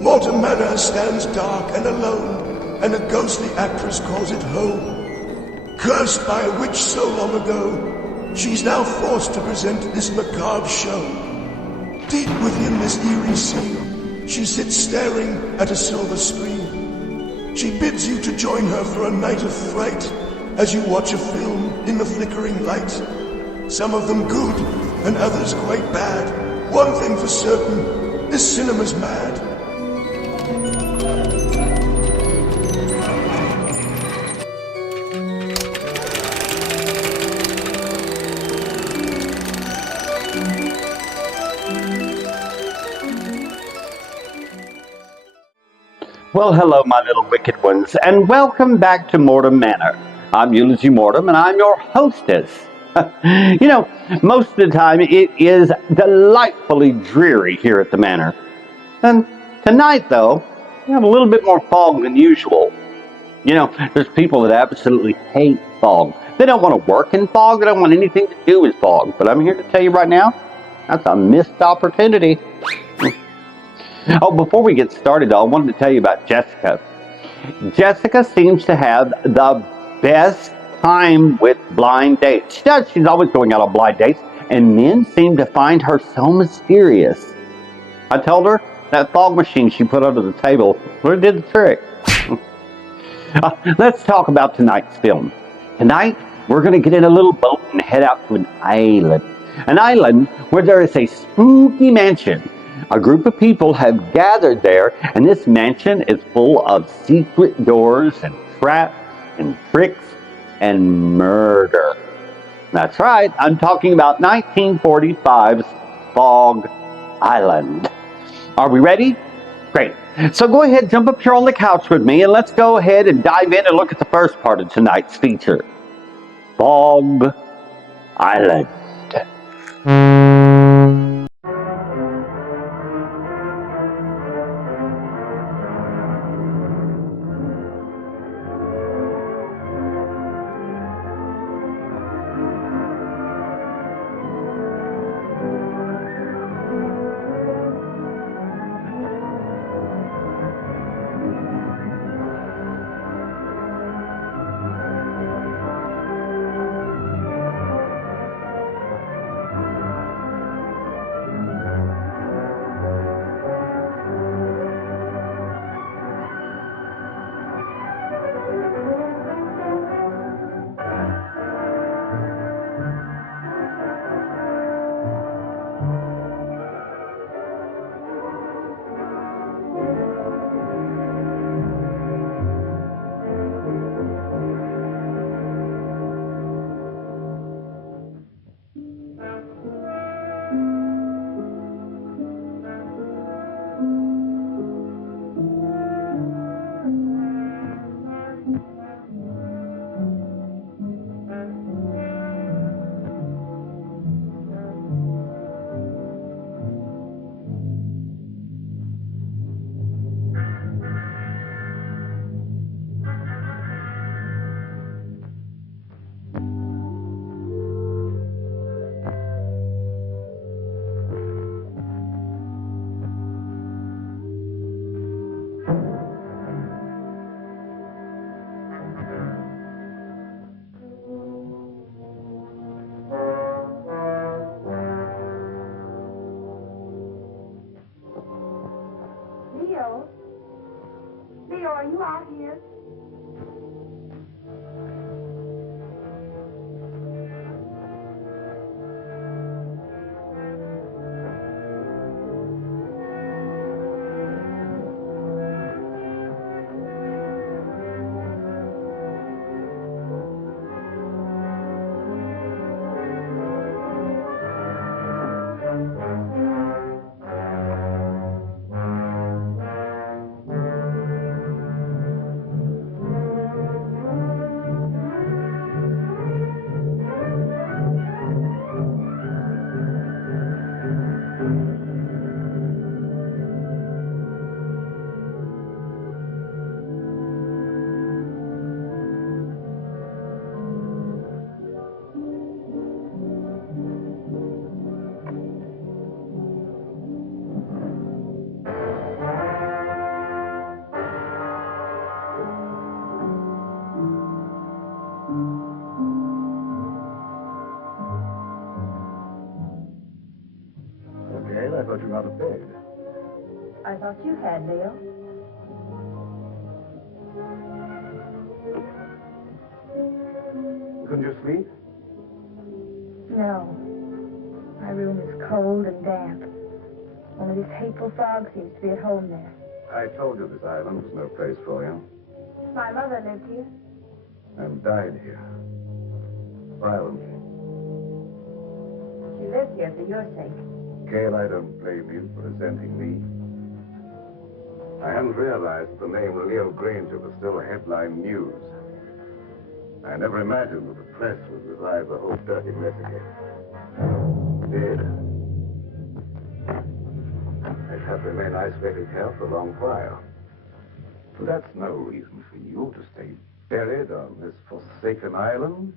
Morton Manor stands dark and alone, and a ghostly actress calls it home. Cursed by a witch so long ago, she's now forced to present this macabre show. Deep within this eerie scene, she sits staring at a silver screen. She bids you to join her for a night of fright as you watch a film in the flickering light. Some of them good and others quite bad. One thing for certain, this cinema's mad. Well, hello, my little wicked ones, and welcome back to Mortem Manor. I'm Eulogy Mortem, and I'm your hostess. You know, most of the time it is delightfully dreary here at the manor. And tonight, though, we have a little bit more fog than usual. You know, there's people that absolutely hate fog. They don't want to work in fog. They don't want anything to do with fog. But I'm here to tell you right now, that's a missed opportunity. Oh, before we get started, though, I wanted to tell you about Jessica. Jessica seems to have the best time with blind dates. She does. She's always going out on blind dates, and men seem to find her so mysterious. I told her that fog machine she put under the table really did the trick. Let's talk about tonight's film. Tonight, we're going to get in a little boat and head out to an island. An island where there is a spooky mansion. A group of people have gathered there, and this mansion is full of secret doors and traps and tricks and murder. That's right, I'm talking about 1945's Fog Island. Are we ready? Great. So go ahead, jump up here on the couch with me, and let's go ahead and dive in and look at the first part of tonight's feature. Fog Island. Leo, are you out here? thought you had, Leo. Couldn't you sleep? No. My room is cold and damp. Only this hateful fog seems to be at home there. I told you this island was no place for you. My mother lived here. And died here. Violently. She lived here for your sake. Gail, I don't blame you for resenting me. I hadn't realized the name Leo Granger was still headline news. I never imagined that the press would revive the whole dirty mess again. It did. I'd have to remain isolated here for a long while. But that's no reason for you to stay buried on this forsaken island.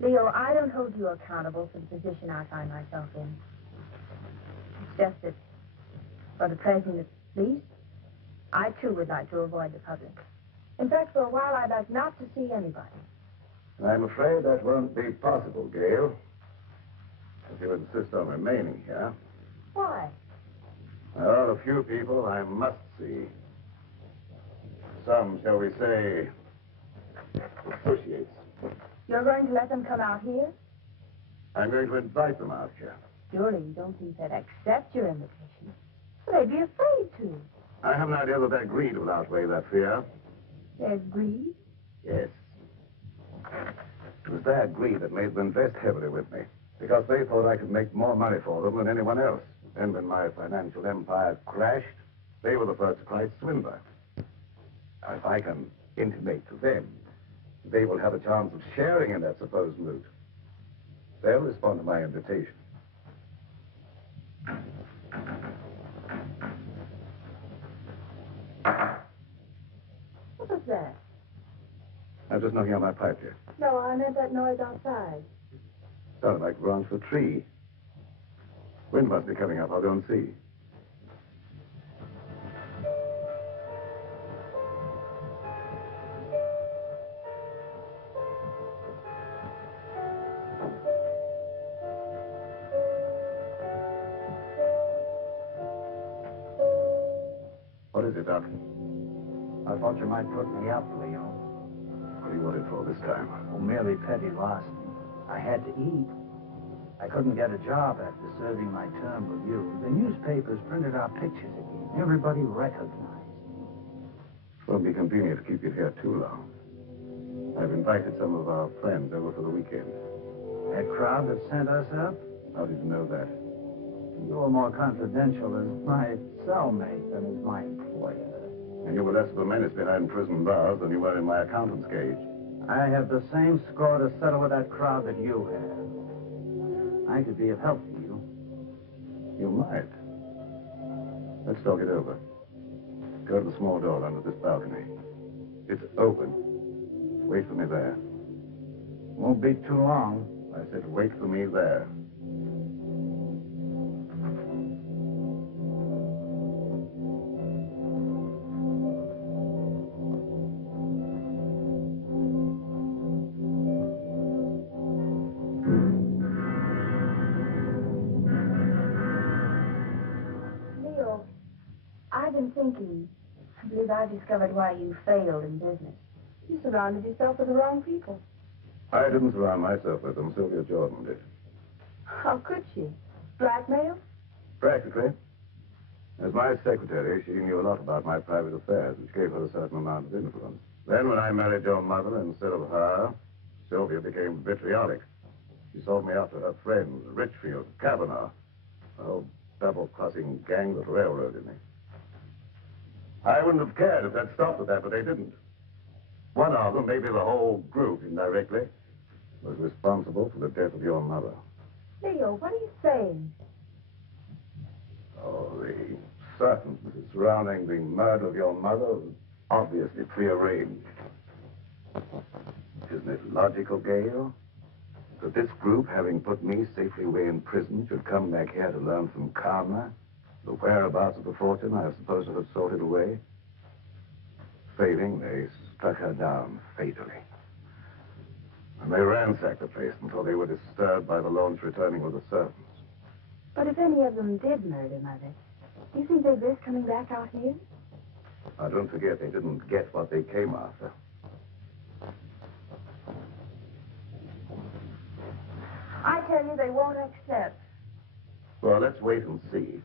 Leo, I don't hold you accountable for the position I find myself in. It's just that, for the present at least, I too would like to avoid the public. In fact, for a while, I'd like not to see anybody. I'm afraid that won't be possible, Gail. If you insist on remaining here. Why? There are a few people I must see. Some, shall we say, associates. You're going to let them come out here? I'm going to invite them out here. Surely you don't think they'd accept your invitation. Well, they'd be afraid to. I have an idea that their greed will outweigh that fear. Their greed? Yes. It was their greed that made them invest heavily with me, because they thought I could make more money for them than anyone else. And when my financial empire crashed, they were the first to cry swindler. If I can intimate to them, they will have a chance of sharing in that supposed loot. They'll respond to my invitation. What was that? I'm just knocking on my pipe here. No, I meant that noise outside. Sounded like the branch of a tree. Wind must be coming up. I'll go and see. What is it, Doc? I thought you might put me up, Leo. What do you want it for this time? Oh, merely petty larceny. I had to eat. I couldn't get a job after serving my term with you. The newspapers printed our pictures again. Everybody recognized me. It won't be convenient to keep you here too long. I've invited some of our friends over for the weekend. That crowd that sent us up? How did you know that? You're more confidential as my cellmate than as my employer. And you were less of a menace behind prison bars than you were in my accountant's cage. I have the same score to settle with that crowd that you have. I could be of help to you. You might. Let's talk it over. Go to the small door under this balcony. It's open. Wait for me there. Won't be too long. I said wait for me there. Leo, I've been thinking. I believe I've discovered why you failed in business. You surrounded yourself with the wrong people. I didn't surround myself with them. Sylvia Jordan did. How could she? Blackmail? Practically. As my secretary, she knew a lot about my private affairs, which gave her a certain amount of influence. Then when I married your mother instead of her, Sylvia became vitriolic. She sold me out to her friends, Richfield, Kavanaugh, a whole double-crossing gang that railroaded me. I wouldn't have cared if they'd stopped at that, but they didn't. One of them, maybe the whole group indirectly, was responsible for the death of your mother. Leo, what are you saying? Oh, the circumstances surrounding the murder of your mother was obviously prearranged. Isn't it logical, Gail, that this group, having put me safely away in prison, should come back here to learn from Karma the whereabouts of the fortune I was supposed to have sorted away? Failing, they struck her down fatally. And they ransacked the place until they were disturbed by the launch returning with the servants. But if any of them did murder Mother, Do you think they'd risk coming back out here? Now, don't forget, they didn't get what they came after. I tell you, they won't accept. Well, let's wait and see.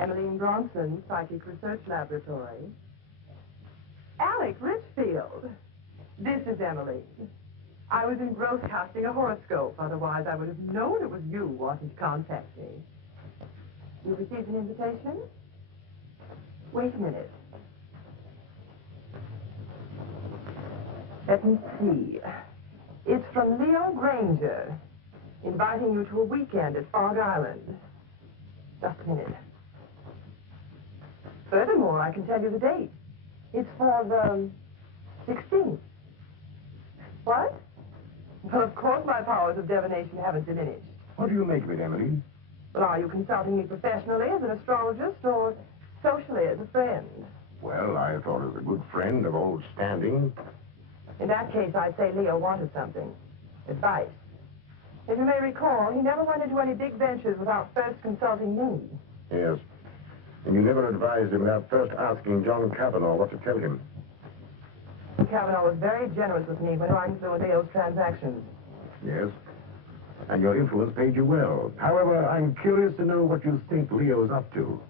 Emmeline Bronson, Psychic Research Laboratory. Alec Richfield. This is Emmeline. I was engrossed casting a horoscope. Otherwise, I would have known it was you wanting to contact me. You received an invitation? Wait a minute. Let me see. It's from Leo Granger, inviting you to a weekend at Fog Island. Just a minute. Furthermore, I can tell you the date. It's for the 16th. What? Well, of course my powers of divination haven't diminished. What do you make of it, Emily? Well, are you consulting me professionally as an astrologist or socially as a friend? Well, I thought as a good friend of old standing. In that case, I'd say Leo wanted something. Advice. As you may recall, he never went into any big ventures without first consulting me. Yes. And you never advised him without first asking John Cavanaugh what to tell him. Cavanaugh was very generous with me when going through Leo's transactions. Yes. And your influence paid you well. However, I'm curious to know what you think Leo's up to.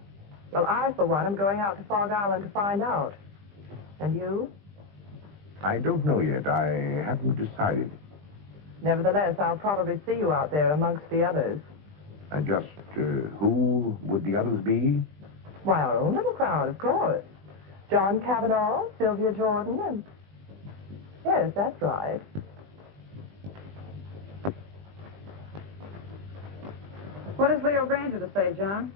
Well, I, for one, am going out to Fog Island to find out. And you? I don't know yet. I haven't decided. Nevertheless, I'll probably see you out there amongst the others. And just who would the others be? Why, our own little crowd, of course. John Cavanaugh, Sylvia Jordan, and... Yes, that's right. What does Leo Granger to say, John?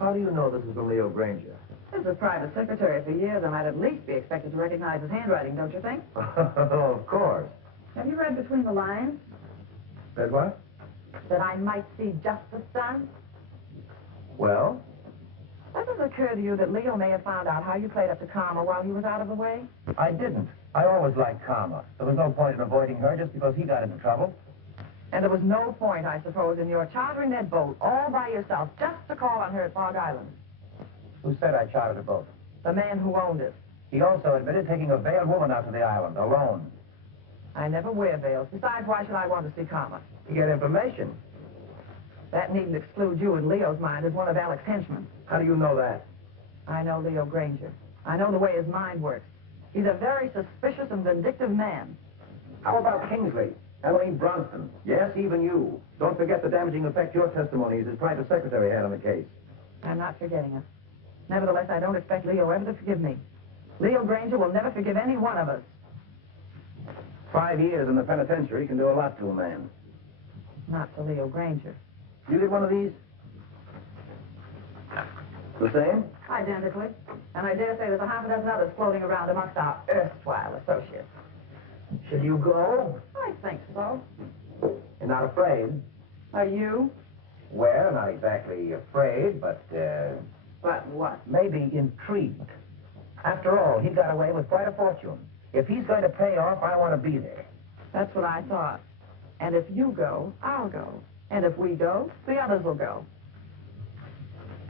How do you know this is from Leo Granger? As a private secretary for years, I might at least be expected to recognize his handwriting, don't you think? Of course. Have you read between the lines? Said what? That I might see just the sun? Well? Doesn't it occur to you that Leo may have found out how you played up to Karma while he was out of the way? I didn't. I always liked Karma. There was no point in avoiding her just because he got into trouble. And there was no point, I suppose, in your chartering that boat all by yourself just to call on her at Fog Island. Who said I chartered a boat? The man who owned it. He also admitted taking a veiled woman out to the island, alone. I never wear veils. Besides, why should I want to see Karma? To get information. That needn't exclude you in Leo's mind as one of Alec's henchmen. How do you know that? I know Leo Granger. I know the way his mind works. He's a very suspicious and vindictive man. How about Kingsley? Emmeline Bronson? Yes, even you. Don't forget the damaging effect your testimony as his private secretary had on the case. I'm not forgetting it. Nevertheless, I don't expect Leo ever to forgive me. Leo Granger will never forgive any one of us. 5 years in the penitentiary can do a lot to a man. Not to Leo Granger. You get one of these? The same? Identically. And I dare say there's a half a dozen others floating around amongst our erstwhile associates. Should you go? I think so. You're not afraid? Are you? Well, not exactly afraid, but, But what? maybe intrigued. After all, he got away with quite a fortune. If he's going to pay off, I want to be there. That's what I thought. And if you go, I'll go. And if we go, the others will go.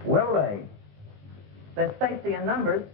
Will they? There's safety in numbers.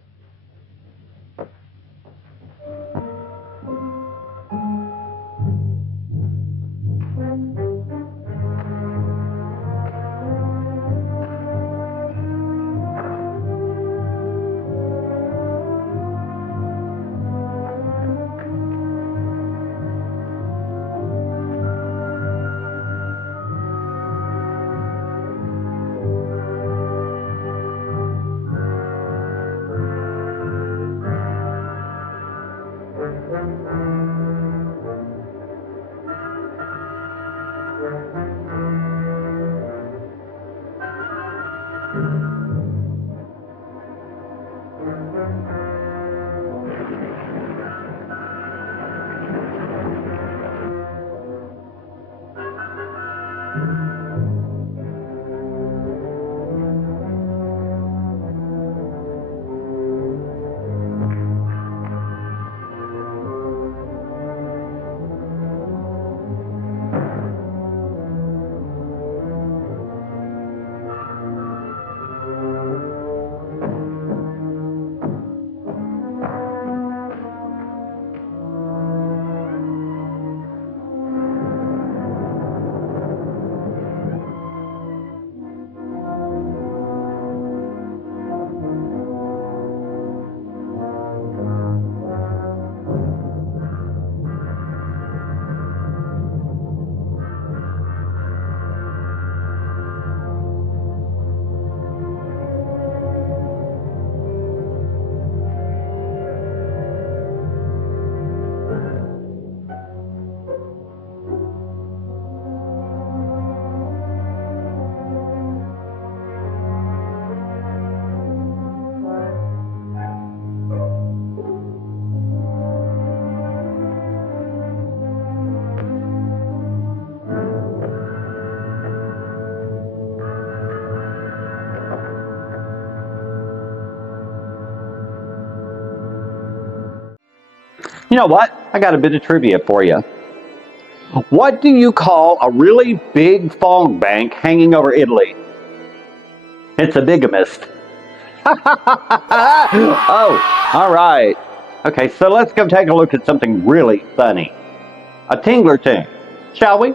You know what? I got a bit of trivia for you. What do you call a really big fog bank hanging over Italy? It's a bigamist. Oh, all right. Okay, so let's go take a look at something really funny. A tingler tune, shall we?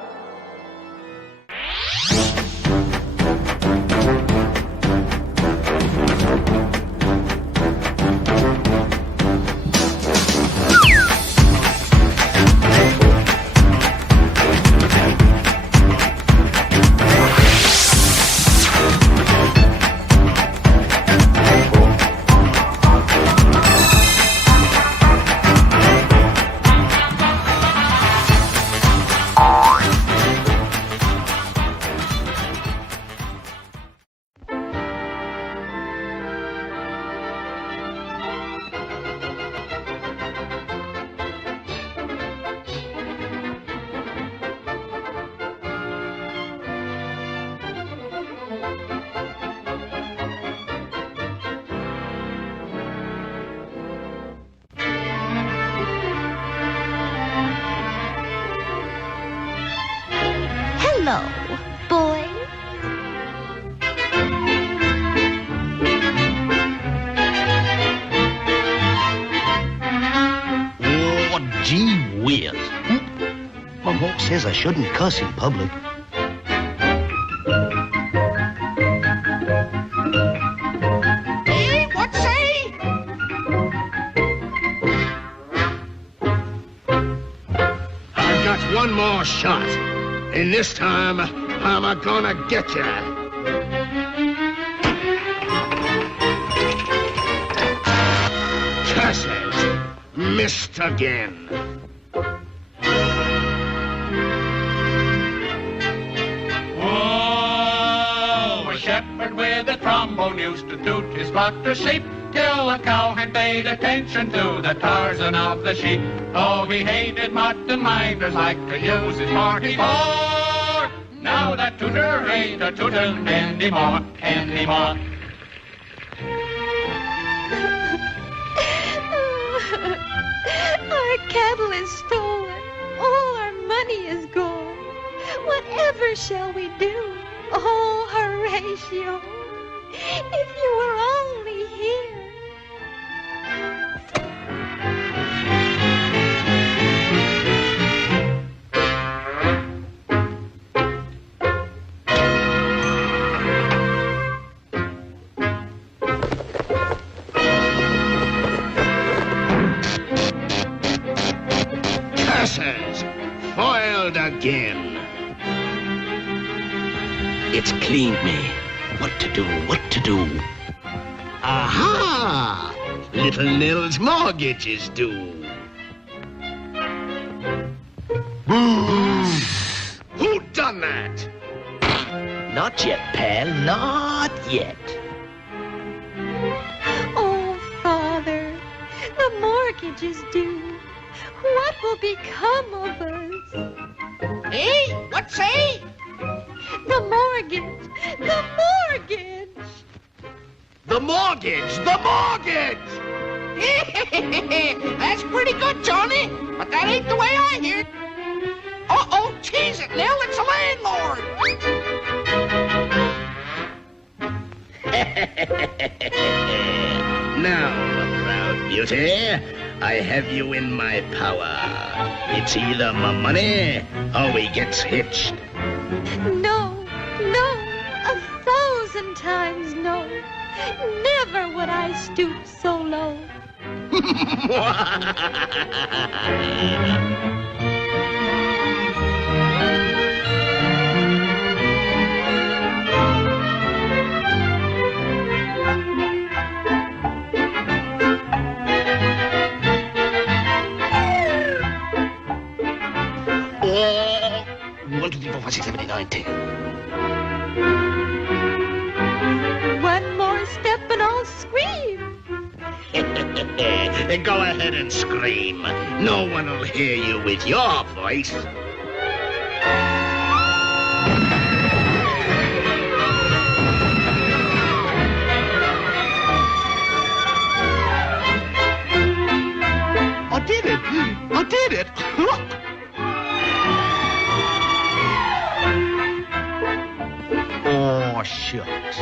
Hello, boys. Oh, gee whiz. My mom says I shouldn't cuss in public. Hey, what say? I got one more shot. And this time, I'm gonna get ya. Curses! Missed again. Oh, a shepherd with a trombone used to toot his flock to sheep till a cowhand paid attention to the Tarzan of the sheep. Oh, he hated mutton minders like to use his 44. Now that tooter ain't a tootin' anymore, anymore. Our cattle is stolen. All our money is gone. Whatever shall we do? Oh, Horatio, if you were only here. Curses! Foiled again. It's cleaned me. What to do, what to do? Aha! Little Nell's mortgage is due. Who done that? Not yet, pal, not yet. Oh, Father, the mortgage is due. What will become of us? Hey, what say? The mortgage! The mortgage! The mortgage! The mortgage! That's pretty good, Johnny, but that ain't the way I hear it. Uh-oh, cheese it, Nell, it's the landlord! Now, proud beauty, I have you in my power. It's either my money or we gets hitched. No, no, 1,000 times no. Never would I stoop so low. Oh, 1, 2, 3, 4, 5, 6, 7, 8, 9, 10. One more step and I'll scream. Go ahead and scream. No one will hear you with your voice. I did it! I did it! Oh, shucks.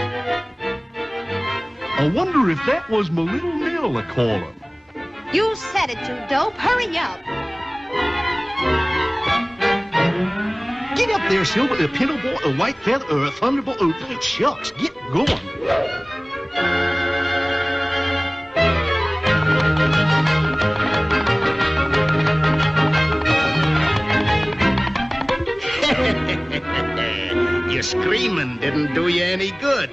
I wonder if that was my little Nell a-calling. You said it, you dope. Hurry up. Get up there, Silver, a pinto boy, a white feather, or a thunderbolt. Oh, shucks, get going. Your screaming didn't do you any good.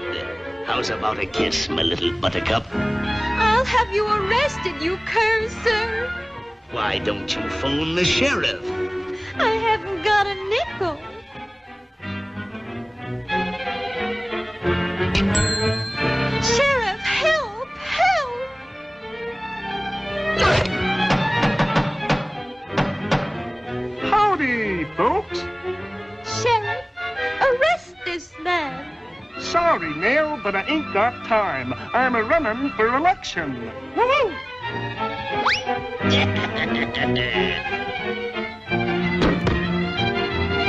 How's about a kiss, my little buttercup? I'll have you arrested, you curser. Why don't you phone the sheriff? I haven't got a nickel. Sheriff, help, help. Howdy, folks. Sheriff, arrest this man. Sorry, Nell, but I ain't got time. I'm a-running for election. Woo-hoo!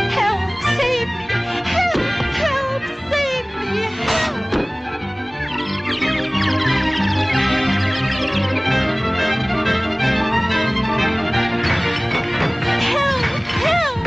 Help, save me. Help, help, save me. Help. Help, help.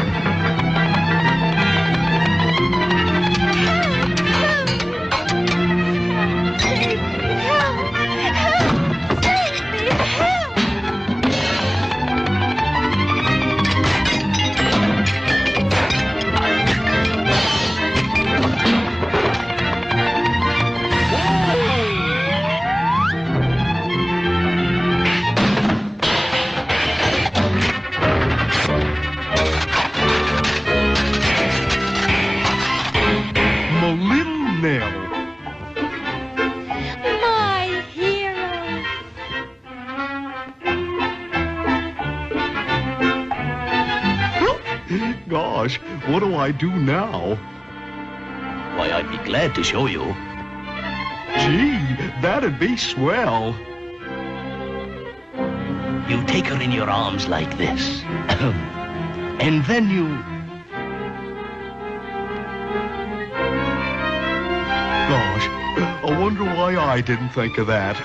Gosh, what do I do now? Why, I'd be glad to show you. Gee, that'd be swell. You take her in your arms like this. And then you... Gosh, I wonder why I didn't think of that.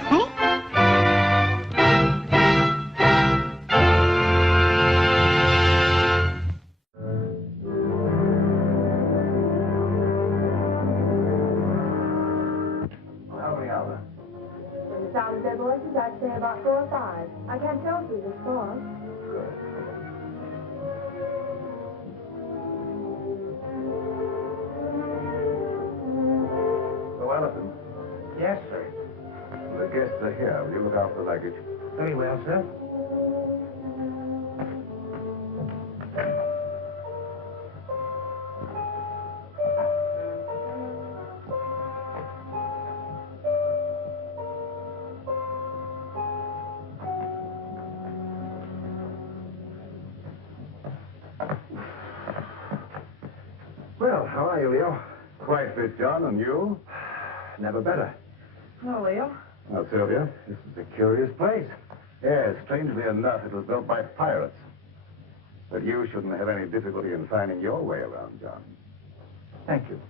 Sound of their voices, I'd say about 4 or 5. I can't tell through this fog. So, Allison. Yes, sir. The guests are here. Will you look after the luggage? Very well, sir. Well, how are you, Leo? Quite fit, John, and you? Never better. Hello, Leo. Now, Sylvia, this is a curious place. Yes, strangely enough, it was built by pirates. But you shouldn't have any difficulty in finding your way around, John. Thank you.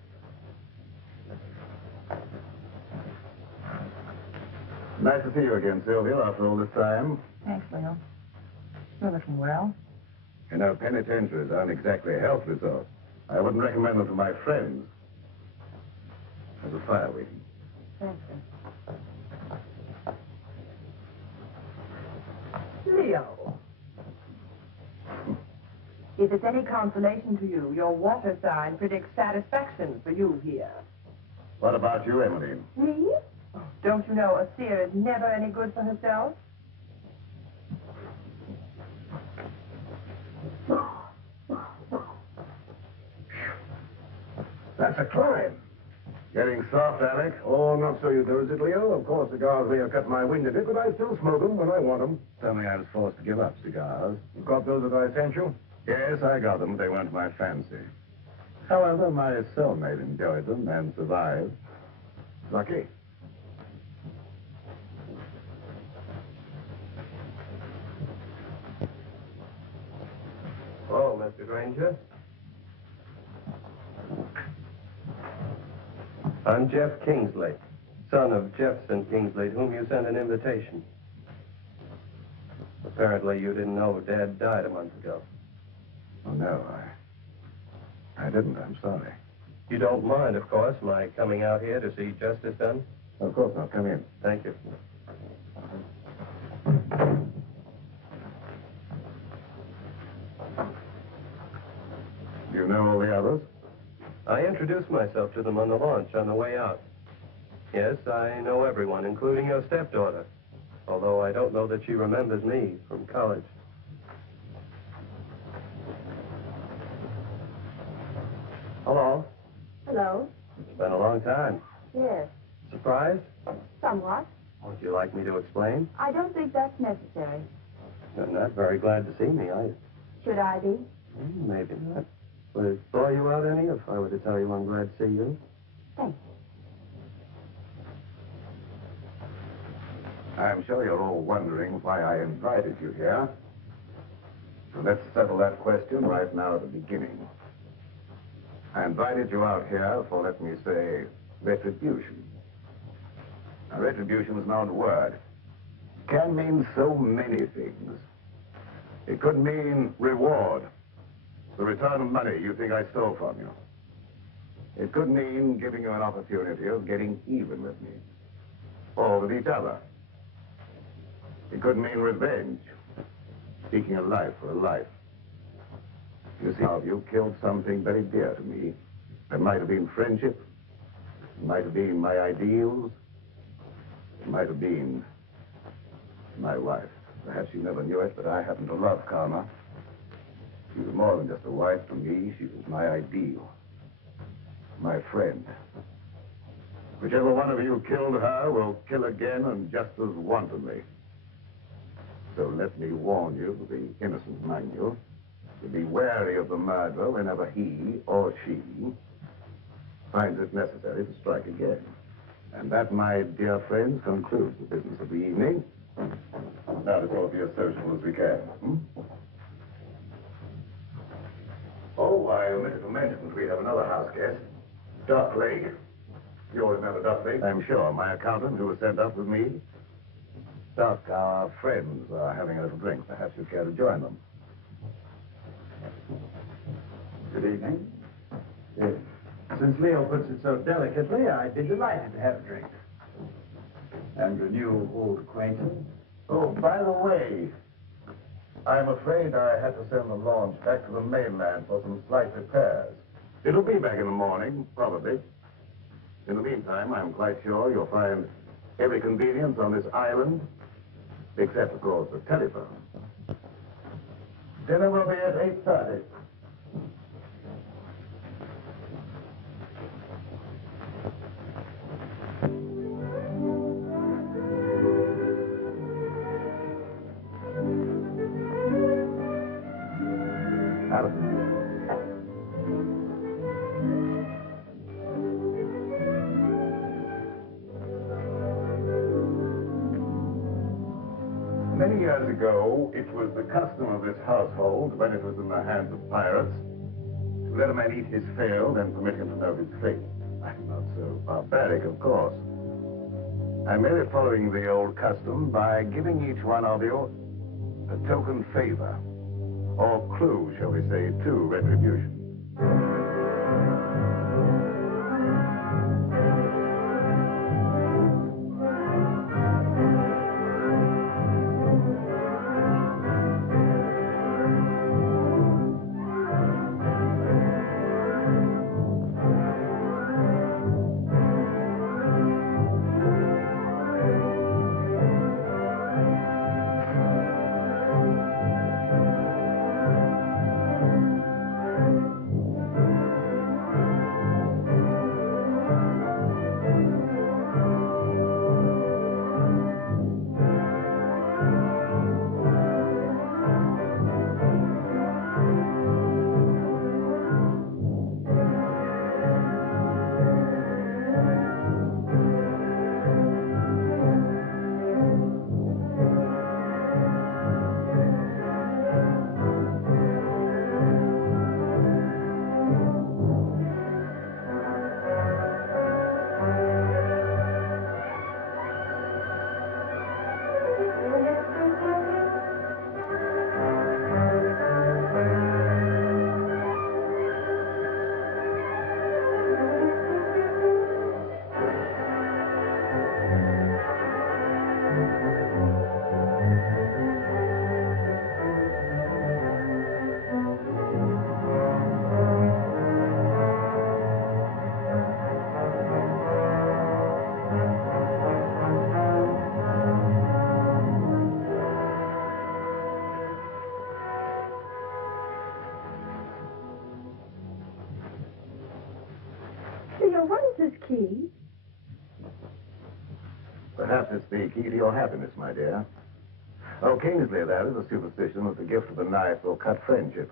Nice to see you again, Sylvia, after all this time. Thanks, Leo. You're looking well. You know, penitentiaries aren't exactly a health resort. I wouldn't recommend them to my friends. There's a fire waiting. Thanks, sir. Leo. If it's any consolation to you, your water sign predicts satisfaction for you here. What about you, Emmeline? Me? Don't you know a seer is never any good for herself? That's a climb. Getting soft, Alec? Oh, not so you do, is it, Leo? Of course, cigars may have cut my wind a bit, but I still smoke them when I want them. Only I was forced to give up cigars. You got those that I sent you? Yes, I got them. They weren't my fancy. However, my cellmate enjoyed them and survived. Lucky. Oh, Mr. Granger. I'm Jeff Kingsley, son of Jefferson Kingsley, to whom you sent an invitation. Apparently you didn't know Dad died a month ago. Oh, no, I didn't. I'm sorry. You don't mind, of course, my coming out here to see justice done? Of course not. Come in. Thank you. You know all the others? I introduced myself to them on the launch on the way out. Yes, I know everyone, including your stepdaughter, although I don't know that she remembers me from college. Hello. Hello? It's been a long time. Yes. Surprised? Somewhat. Would you like me to explain? I don't think that's necessary. You're not very glad to see me, are you? Should I be? Maybe not. Would it bore you out any if I were to tell you I'm glad to see you? Thanks. I'm sure you're all wondering why I invited you here. So let's settle that question right now at the beginning. I invited you out here for, let me say, retribution. Now, retribution is an odd word. It can mean so many things. It could mean reward, the return of money you think I stole from you. It could mean giving you an opportunity of getting even with me, or with each other. It could mean revenge, seeking a life for a life. You see, you killed something very dear to me. It might have been friendship, it might have been my ideals, it might have been my wife. Perhaps you never knew it, but I happen to love Karma. She was more than just a wife to me. She was my ideal, my friend. Whichever one of you killed her will kill again and just as wantonly. So let me warn you, the innocent among you, to be wary of the murderer whenever he or she finds it necessary to strike again. And that, my dear friends, concludes the business of the evening. Now let's all be as social as we can. Oh, I omitted to mention that we have another house guest, Duck Lake. You all remember Duck Lake, I'm sure. My accountant who was sent up with me. Duck, our friends are having a little drink. Perhaps you'd care to join them. Good evening. Yes. Since Leo puts it so delicately, I'd be delighted to have a drink. And a new old acquaintance. Oh, by the way, I'm afraid I had to send the launch back to the mainland for some slight repairs. It'll be back in the morning, probably. In the meantime, I'm quite sure you'll find every convenience on this island, except, of course, the telephone. Dinner will be at 8:30. Many years ago, it was the custom of this household, when it was in the hands of pirates, to let a man eat his fill, then permit him to know his fate. I'm not so barbaric, of course. I'm merely following the old custom by giving each one of you a token favor, or clue, shall we say, to retribution. Leo, what is this key? Perhaps it's the key to your happiness, my dear. Occasionally, that is a superstition that the gift of a knife will cut friendship.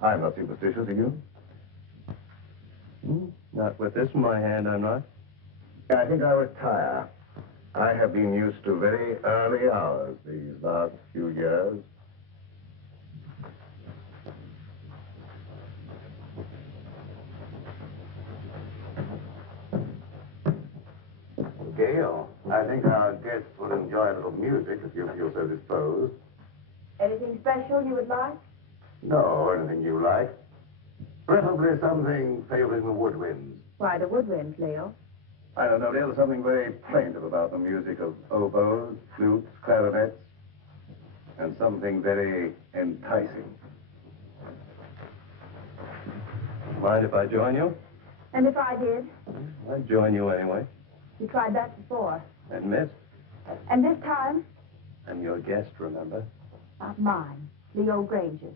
I'm not superstitious, are you? Not with this in my hand, I'm not. I think I'll retire. I have been used to very early hours these last few years. Gail, I think our guests will enjoy a little music if you feel so disposed. Anything special you would like? No, anything you like. Preferably something favoring the woodwinds. Why, the woodwinds, Leo. I don't know, there's something very plaintive about the music of oboes, flutes, clarinets, and something very enticing. Mind if I join you? And if I did? I'd join you anyway. You tried that before. And missed. And this time? I'm your guest, remember? Not mine. Leo Granger.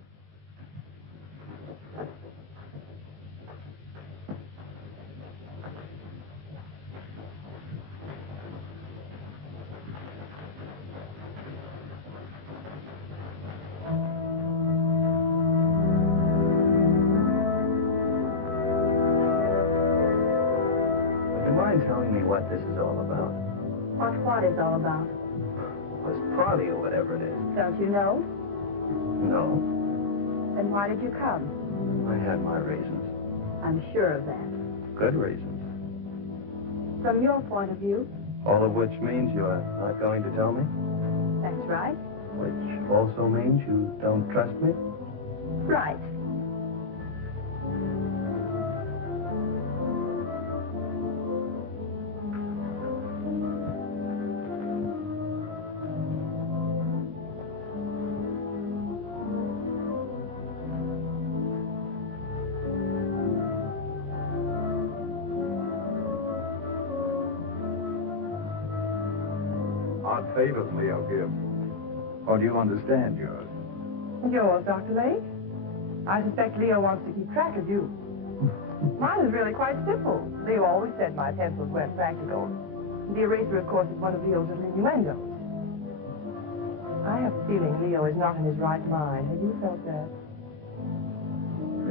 Telling me what this is all about. What is all about? This party or whatever it is. Don't you know? No. Then why did you come? I had my reasons. I'm sure of that. Good reasons. From your point of view? All of which means you are not going to tell me? That's right. Which also means you don't trust me? Right. Favors, Leo gives. Or do you understand yours? Yours, Dr. Lake? I suspect Leo wants to keep track of you. Mine is really quite simple. Leo always said my pencils weren't practical. The eraser, of course, is one of Leo's little innuendos. I have a feeling Leo is not in his right mind. Have you felt that?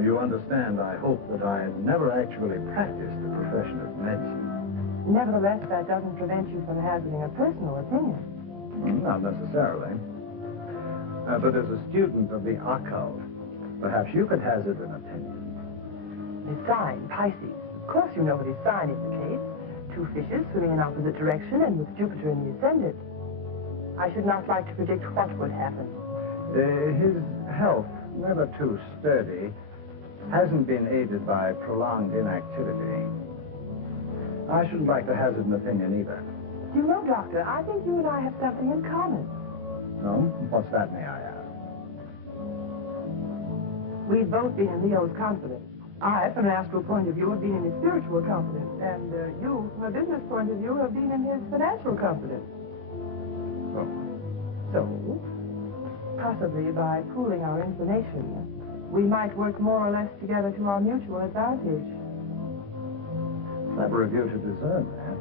You understand, I hope that I had never actually practiced the profession of medicine. Nevertheless, that doesn't prevent you from hazarding a personal opinion. Not necessarily. But as a student of the occult, perhaps you could hazard an opinion. The sign, Pisces. Of course you know what his sign indicates. Two fishes swimming in opposite direction and with Jupiter in the ascendant. I should not like to predict what would happen. His health, never too sturdy, hasn't been aided by prolonged inactivity. I shouldn't like to hazard an opinion either. You know, Doctor, I think you and I have something in common. No? What's that, may I ask? We've both been in Leo's confidence. I, from an astral point of view, have been in his spiritual confidence. And you, from a business point of view, have been in his financial confidence. Oh. So, possibly by pooling our information, we might work more or less together to our mutual advantage. Clever of you to discern that.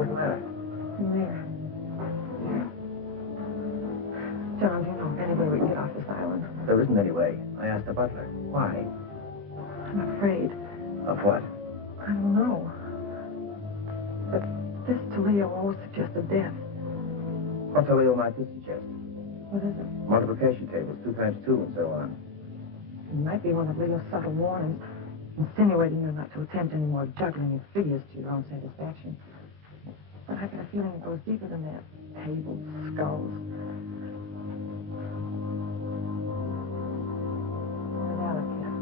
What's the matter? There. John, do you know of any way we can get off this island? There isn't any way. I asked the butler. Why? I'm afraid. Of what? I don't know. But this to Leo almost suggested death. What's a Leo might this suggest? What is it? Multiplication tables, 2 times 2 and so on. It might be one of Leo's subtle warnings, insinuating you're not to attempt any more juggling of figures to your own satisfaction. But I get a feeling it goes deeper than that. Tables, skulls. And Alec here.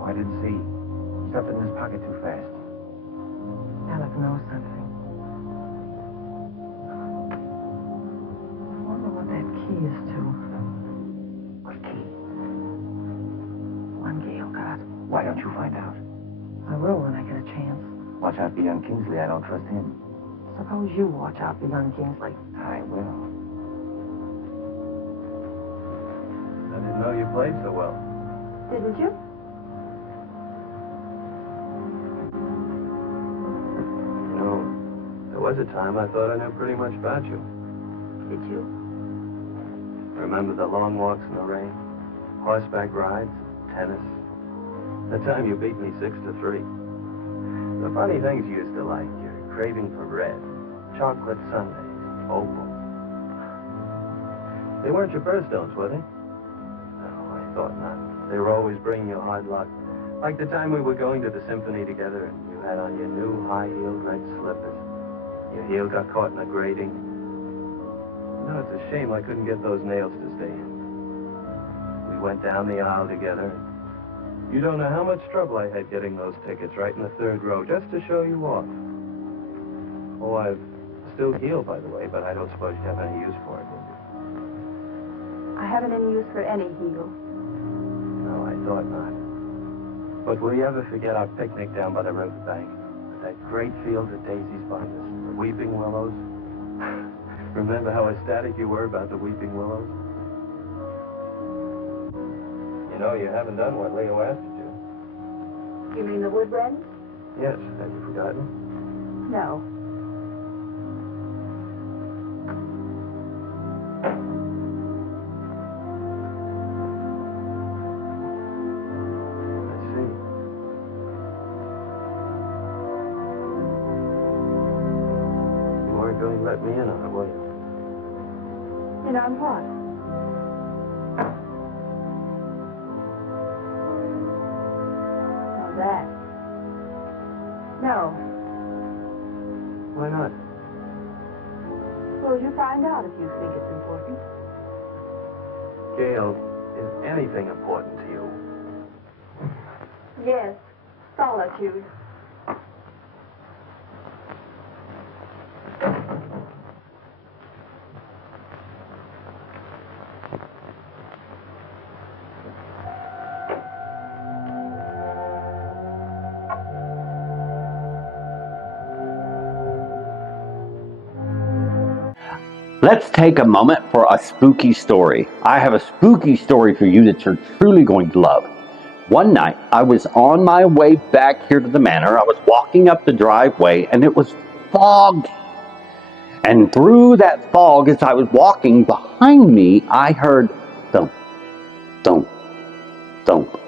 Oh, I didn't see. He stuffed it in his pocket too fast. Alec knows something. I wonder what that key is to. What key? One Gail got. Why don't you find out? I will when I get a chance. Watch out for young Kingsley. I don't trust him. Suppose you watch out for young Kingsley. I will. I didn't know you played so well. Didn't you? You know, there was a time I thought I knew pretty much about you. Did you? Remember the long walks in the rain? Horseback rides? Tennis? The time you beat me 6-3. The funny things you used to like. Your craving for bread. Chocolate sundaes. Opal. They weren't your birthstones, were they? No, I thought not. They were always bringing you hard luck. Like the time we were going to the symphony together and you had on your new high-heeled red slippers. Your heel got caught in a grating. You know, it's a shame I couldn't get those nails to stay in. We went down the aisle together. You don't know how much trouble I had getting those tickets right in the third row just to show you off. Oh, I've still healed, by the way, but I don't suppose you have any use for it, do you? I haven't any use for any heel. No, I thought not. But will you ever forget our picnic down by the riverbank? That great field of daisies by us, the weeping willows? Remember how ecstatic you were about the weeping willows? You know, you haven't done what Leo asked you to. You mean the wood wrens? Yes, have you forgotten? No. I see. You weren't going to let me in on it, were you? In on what? On that. No. Why not? Suppose you find out if you think it's important. Gail, is anything important to you? Yes. Solitude. let's take a moment for a spooky story. I have a spooky story for you that you're truly going to love. One night, I was on my way back here to the manor. I was walking up the driveway, and it was foggy. And through that fog, as I was walking, behind me, I heard thump, thump, thump.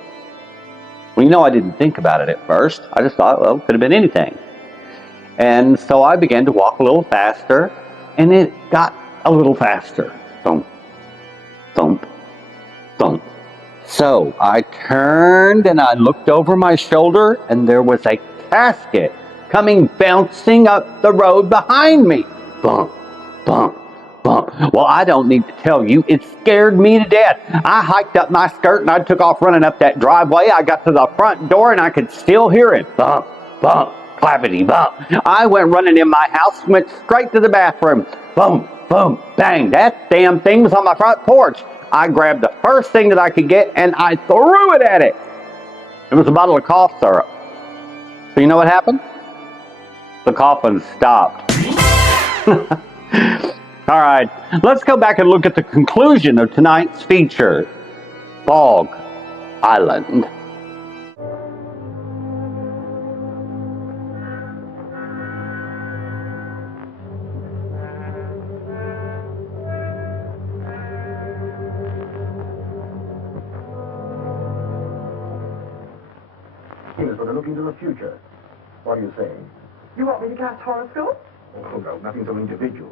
Well, I didn't think about it at first. I just thought, well, it could have been anything. And so I began to walk a little faster, and it got a little faster. Thump, thump, thump. So I turned and I looked over my shoulder, and there was a casket coming bouncing up the road behind me. Bump, bump, bump. Well, I don't need to tell you, it scared me to death. I hiked up my skirt and I took off running up that driveway. I got to the front door and I could still hear it. Bump, bump, clappity bump. I went running in my house, went straight to the bathroom. Boom, boom, bang. That damn thing was on my front porch. I grabbed the first thing that I could get and I threw it at it. It was a bottle of cough syrup. So you know what happened? The coughing stopped. All right, let's go back and look at the conclusion of tonight's feature, Fog Island. Here's what I look into the future. What do you say? You want me to cast horoscopes? Oh, no, nothing so individual.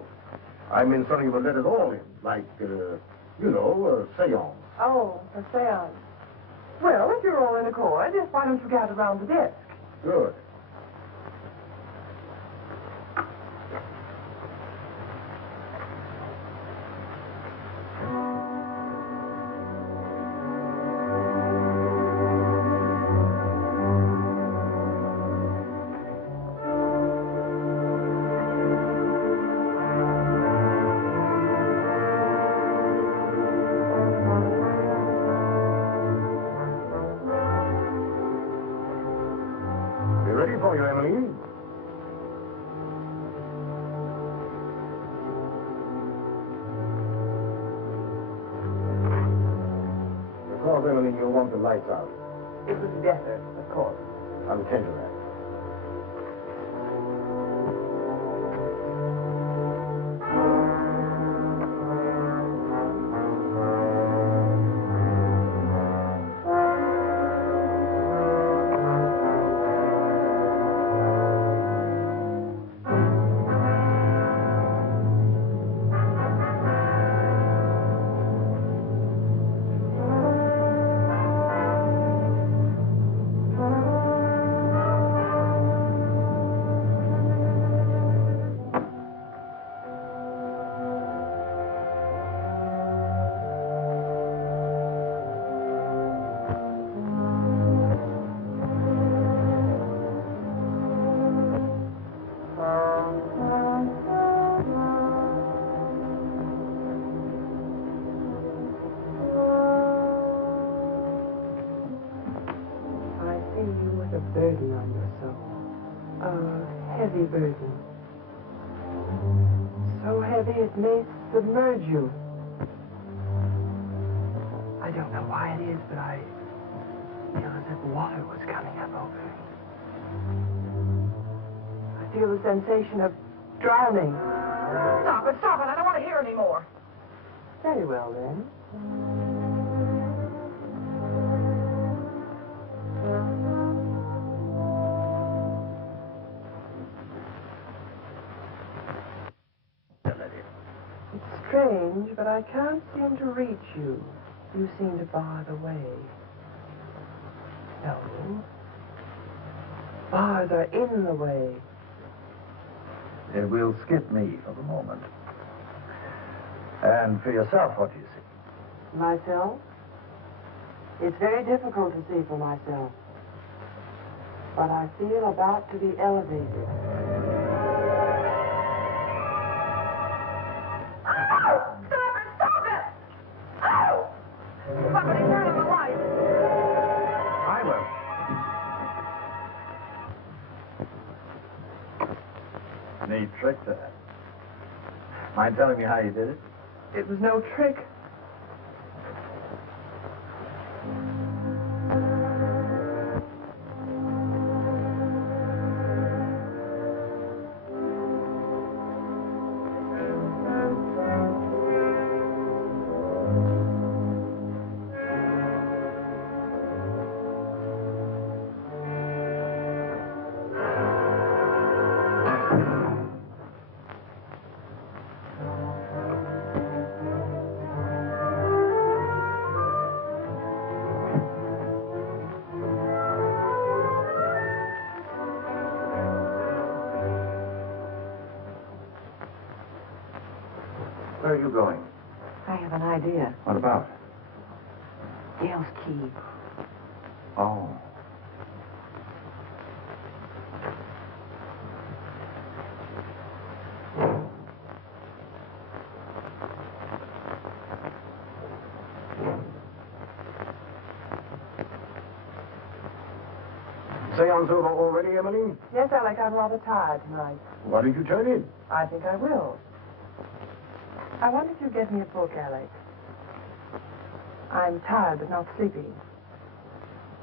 I mean something you would let it all in, like, a seance. Oh, a seance. Well, if you're all in accord, why don't you gather around the desk? Good. Ready for you, Emily? Because, Emily, you want the lights out. It was better, of course. I'll attend to that. Burden on your soul. A heavy burden. So heavy it may submerge you. I don't know why it is, but I feel as if water was coming up over me. I feel the sensation of drowning. Stop it, I don't want to hear any more. Very well, then. It's strange, but I can't seem to reach you. You seem to bar the way. No. Bars are in the way. We'll skip me for the moment. And for yourself, what do you see? Myself? It's very difficult to see for myself. But I feel about to be elevated. Somebody turn on the light. I will. Neat trick, that. Mind telling me how you did it? It was no trick. Where are you going? I have an idea. What about? Dale's key. Oh. Seance over already, Emily? Yes, Alec, I'm rather tired tonight. Why did you turn in? I think I will. I wonder if you'd get me a book, Alec. I'm tired but not sleepy.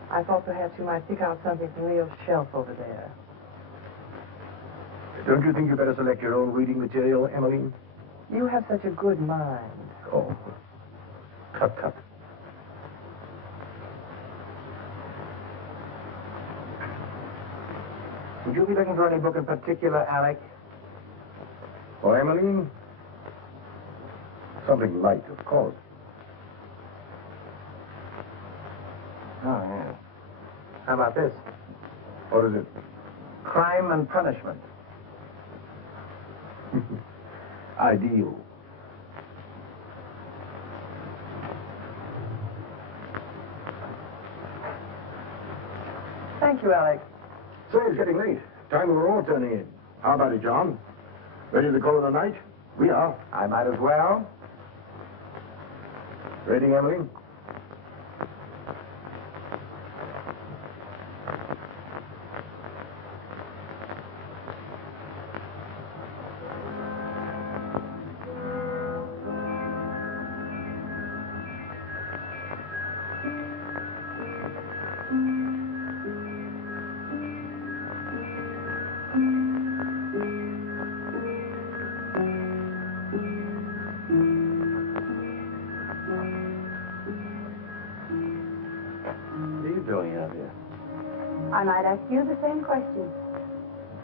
I thought perhaps you might pick out something from Leo's shelf over there. Don't you think you better select your own reading material, Emily? You have such a good mind. Oh. Cut. Would you be looking for any book in particular, Alec? Or Emily? Something light, of course. Oh, yeah. How about this? What is it? Crime and Punishment. Ideal. Thank you, Alec. So it's getting late. Time we were all turning in. How about it, John? Ready to call it a night? We are. I might as well. Ready, Emily? I might ask you the same question.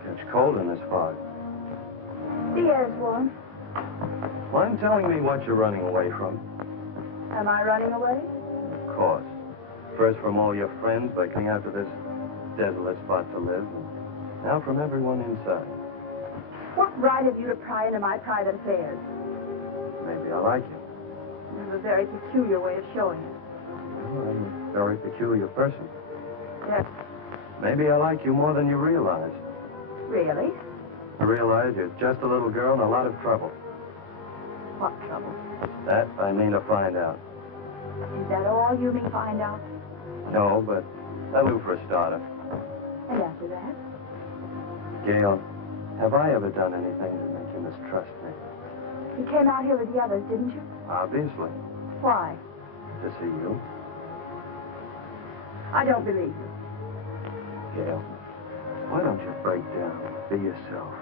Catch cold in this fog. The air's warm. Mind telling me what you're running away from? Am I running away? Of course. First from all your friends by coming out to this desolate spot to live, and now from everyone inside. What right have you to pry into my private affairs? Maybe I like you. You have a very peculiar way of showing it. Well, I'm a very peculiar person. Yes. Maybe I like you more than you realize. Really? I realize you're just a little girl in a lot of trouble. What trouble? That I mean to find out. Is that all you mean find out? No, but that'll do for a starter. And after that? Gail, have I ever done anything to make you mistrust me? You came out here with the others, didn't you? Obviously. Why? To see you. I don't believe you. Gail, why don't you break down? Be yourself.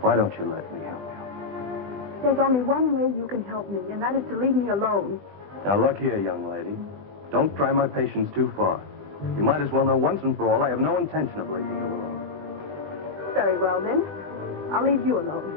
Why don't you let me help you? There's only one way you can help me, and that is to leave me alone. Now look here, young lady. Don't try my patience too far. You might as well know once and for all I have no intention of leaving you alone. Very well, then. I'll leave you alone.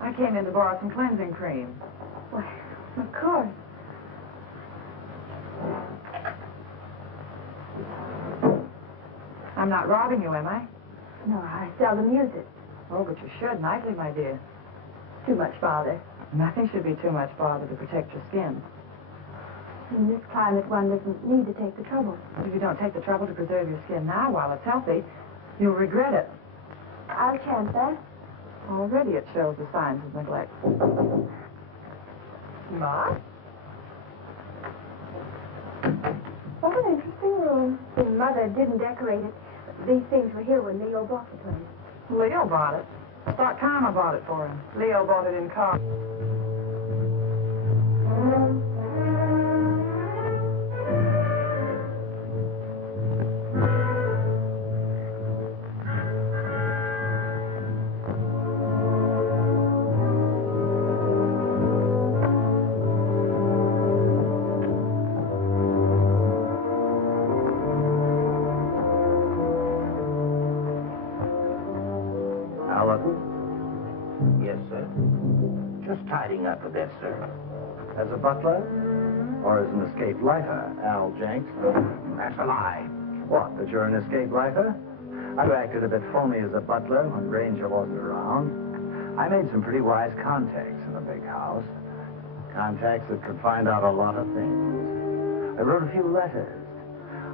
I came in to borrow some cleansing cream. Why, of course. I'm not robbing you, am I? No, I seldom use it. Oh, but you should nightly, my dear. Too much bother. Nothing should be too much bother to protect your skin. In this climate, one doesn't need to take the trouble. If you don't take the trouble to preserve your skin now while it's healthy, you'll regret it. I'll chance that. Already it shows the signs of neglect. Ma? What an interesting room. Your mother didn't decorate it. These things were here when Leo bought the place. Leo bought it. I thought Karma bought it for him. Leo bought it in car. Yes, sir. Just tidying up a bit, sir. As a butler? Or as an escaped lifer, Al Jenks? That's a lie. What, that you're an escaped lifer? I acted a bit phony as a butler when Granger wasn't around. I made some pretty wise contacts in the big house. Contacts that could find out a lot of things. I wrote a few letters.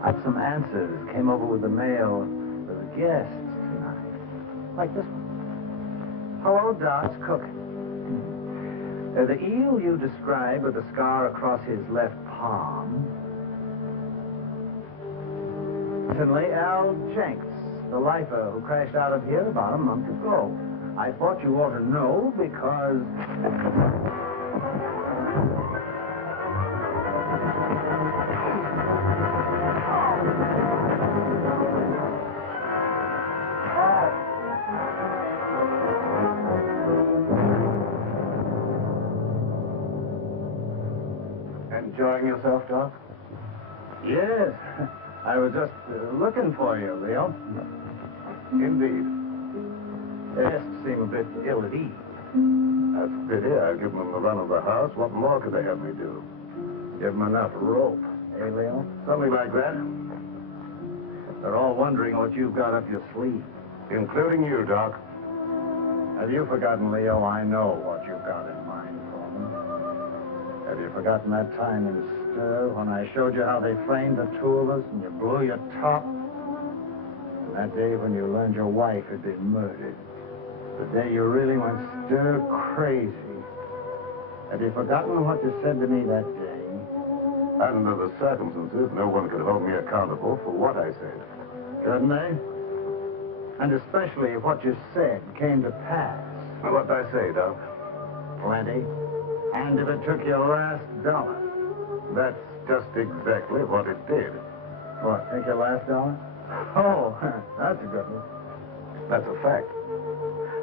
I had some answers. Came over with the mail for the guests tonight. Like this one. Hello, Doc. It's cooking. The eel you describe with the scar across his left palm. Certainly Al Jenks, the lifer who crashed out of here about a month ago. I thought you ought to know because... Enjoying yourself, Doc? Yes. I was just looking for you, Leo. Indeed. Guests seem a bit ill at ease. That's a pity. I've given them the run of the house. What more could they have me do? Give them enough rope, eh, Leo? Something like that. They're all wondering what you've got up your sleeve. Including you, Doc. Have you forgotten, Leo? I know what you've got in mind for them. Have you forgotten that time in Stir when I showed you how they framed the two of us and you blew your top? And that day when you learned your wife had been murdered. The day you really went stir crazy. Have you forgotten what you said to me that day? Under the circumstances, no one could hold me accountable for what I said. Couldn't they? And especially if what you said came to pass. Well, what did I say, Doc? Plenty. And if it took your last dollar. That's just exactly what it did. What, take your last dollar? Oh, that's a good one. That's a fact.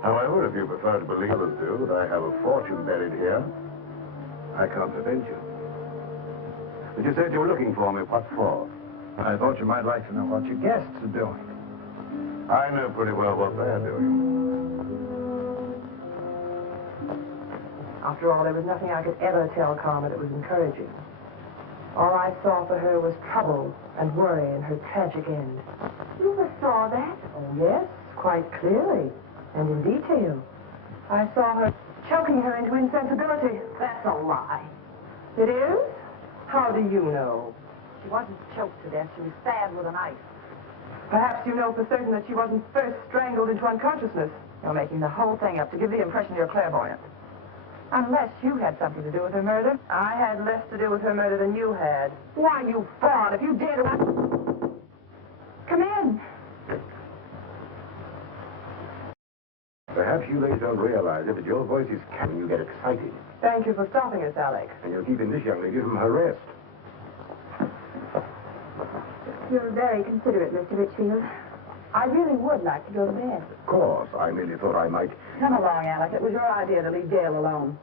However, if you prefer to believe as do that I have a fortune buried here, I can't prevent you. But you said you were looking for me. What for? I thought you might like to know what your guests are doing. I know pretty well what they're doing. After all, there was nothing I could ever tell Karma that was encouraging. All I saw for her was trouble and worry and her tragic end. You ever saw that? Oh, yes, quite clearly, and in detail. I saw her choking her into insensibility. That's a lie. It is? How do you know? She wasn't choked to death. She was stabbed with a knife. Perhaps you know for certain that she wasn't first strangled into unconsciousness. You're making the whole thing up to give the impression you're clairvoyant. Unless you had something to do with her murder. I had less to do with her murder than you had. Why, you fraud, if you dare to... Come in. Perhaps you ladies don't realize it, but your voice is when you get excited. Thank you for stopping us, Alec. And you're keeping this young lady from her rest. You're very considerate, Mr. Richfield. I really would like to go to bed. Of course, I merely thought I might... Come along, Alec. It was your idea to leave Gail alone.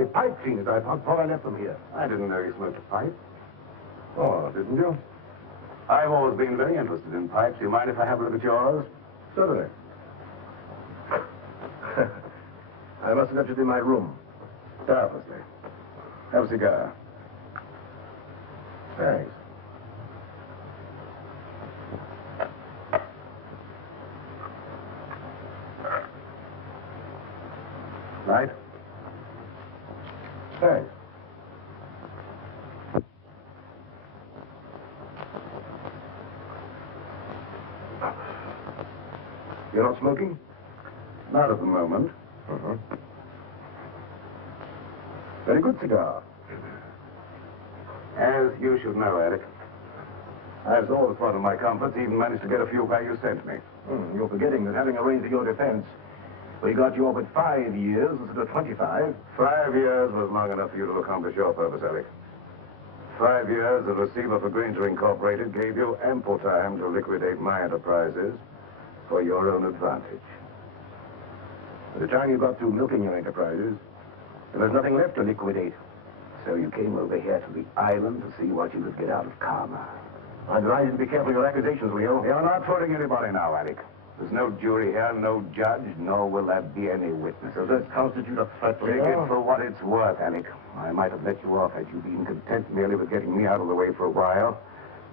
my pipe cleaners, I thought, before I left them here. I didn't know you smoked a pipe. Oh, didn't you? I've always been very interested in pipes. Do you mind if I have a look at yours? Certainly. I must have left it in my room. Doubtlessly. Have a cigar. Thanks. Light? Thanks. You're not smoking? Not at the moment. Very good cigar. As you should know, Eric, I've always thought of my comforts, even managed to get a few by you sent me. You're forgetting that having arranged for your defense, we got you off at 5 years instead of 25. 5 years was long enough for you to accomplish your purpose, Eric. 5 years as receiver for Granger Incorporated gave you ample time to liquidate my enterprises for your own advantage. By the time you got through milking your enterprises, there was nothing left to liquidate. So you came over here to the island to see what you could get out of karma. I advise you to be careful of your accusations, Leo. You're not hurting anybody now, Alec. There's no jury here, no judge, nor will there be any witness. Does this constitute a threat, Leo? Take it for what it's worth, Alec. I might have let you off had you been content merely with getting me out of the way for a while.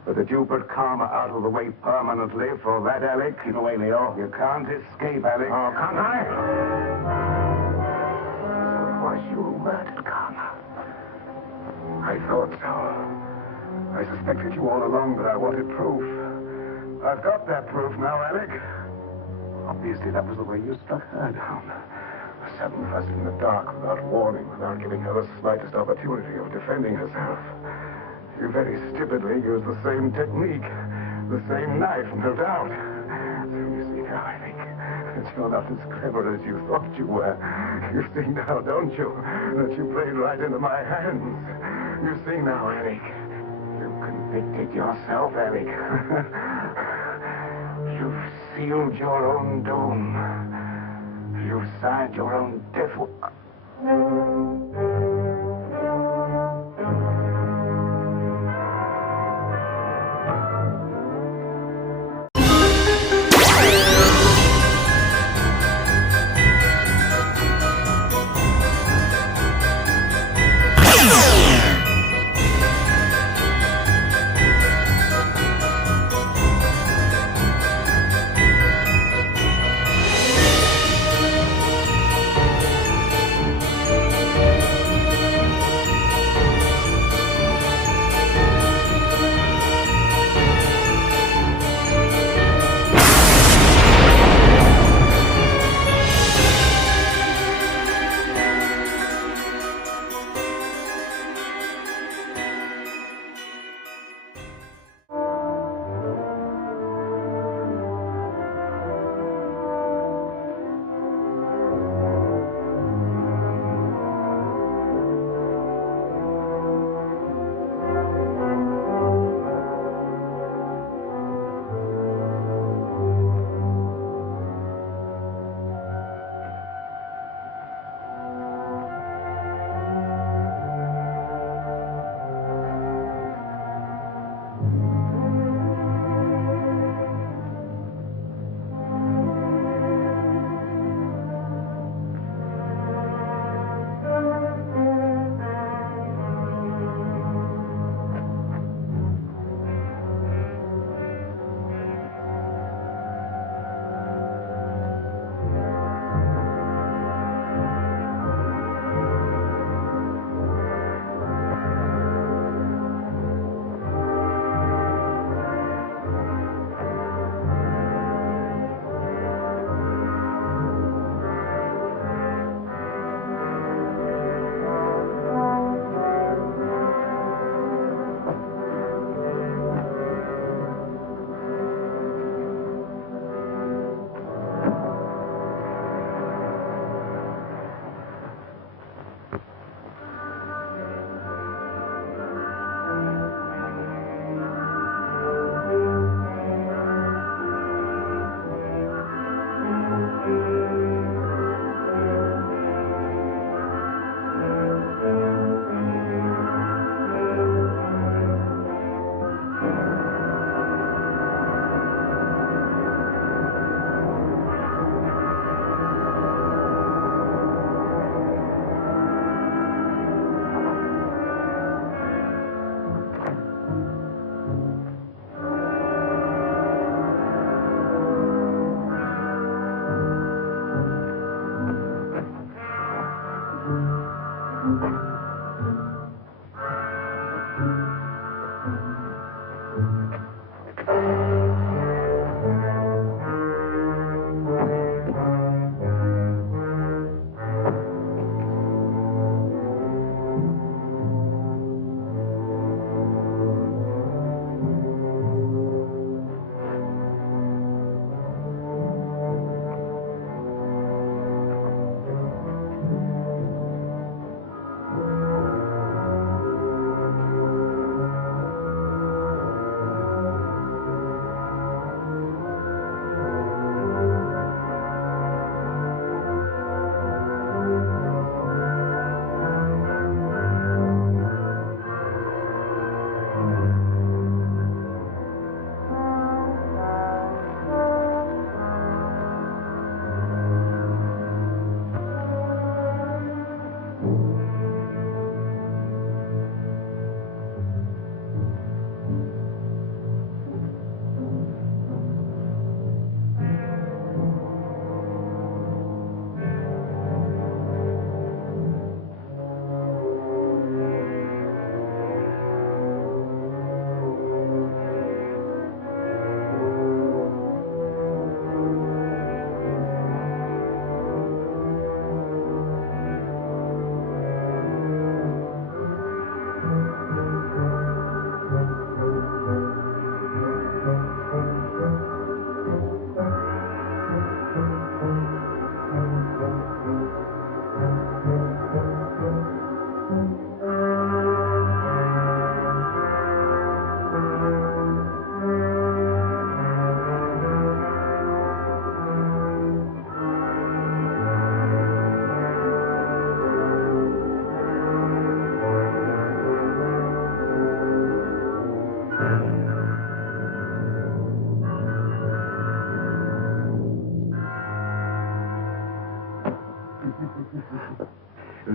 But that you put karma out of the way permanently, for that, Alec, keep away, Leo. You can't escape, Alec. Oh, can't I? So it was you who murdered karma. I thought so. I suspected you all along, but I wanted proof. I've got that proof now, Alec. Obviously, that was the way you struck her down. A sudden thrust in the dark, without warning, without giving her the slightest opportunity of defending herself. You very stupidly used the same technique, the same knife, no doubt. So you see now, Alec, that you're not as clever as you thought you were. You see now, don't you, that you played right into my hands. You see now, Alec. You convicted yourself, Alec. You've sealed your own doom. You've signed your own death.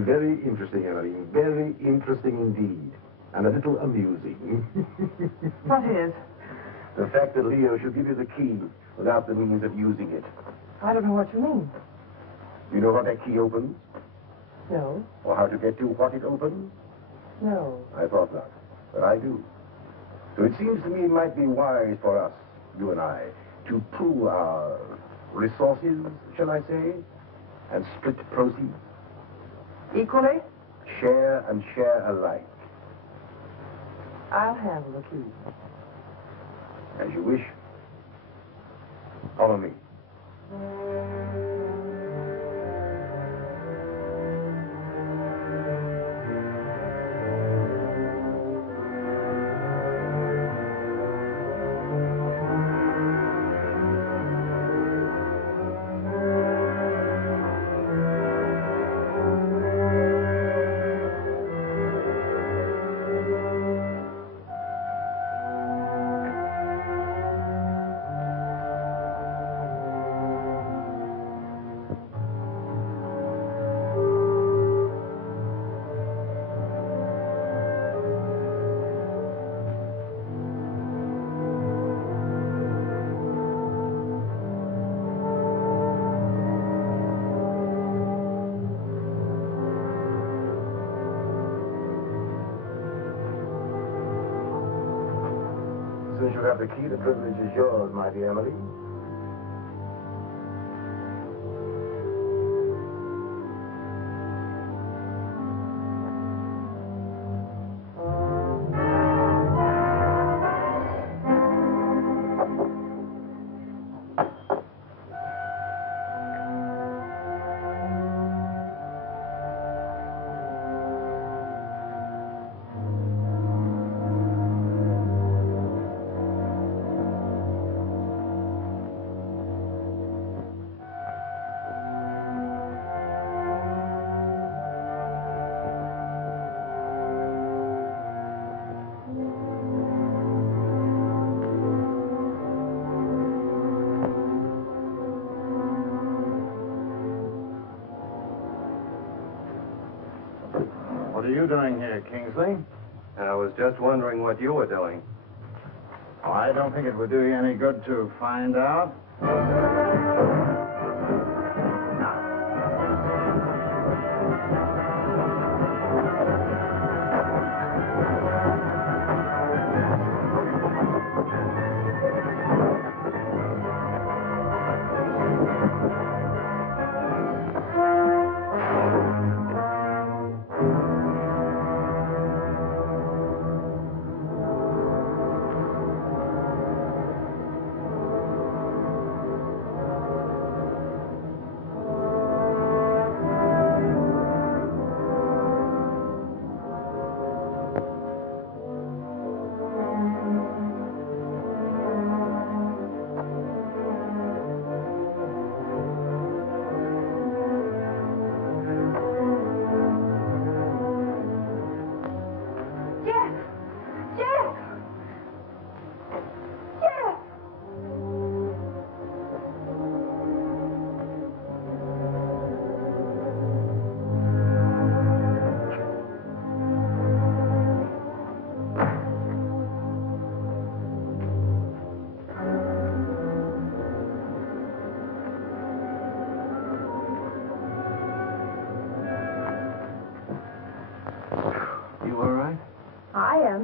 Very interesting, Emmeline. Very interesting indeed. And a little amusing. What is? The fact that Leo should give you the key without the means of using it. I don't know what you mean. You know what that key opens? No. Or how to get to what it opens? No. I thought not. But I do. So it seems to me it might be wise for us, you and I, to pool our resources, shall I say, and split proceeds. Equally? Share and share alike. I'll handle the key. As you wish. Follow me. Since you have the key, the privilege is yours, my dear Emily. What are you doing here, Kingsley? I was just wondering what you were doing. Oh, I don't think it would do you any good to find out.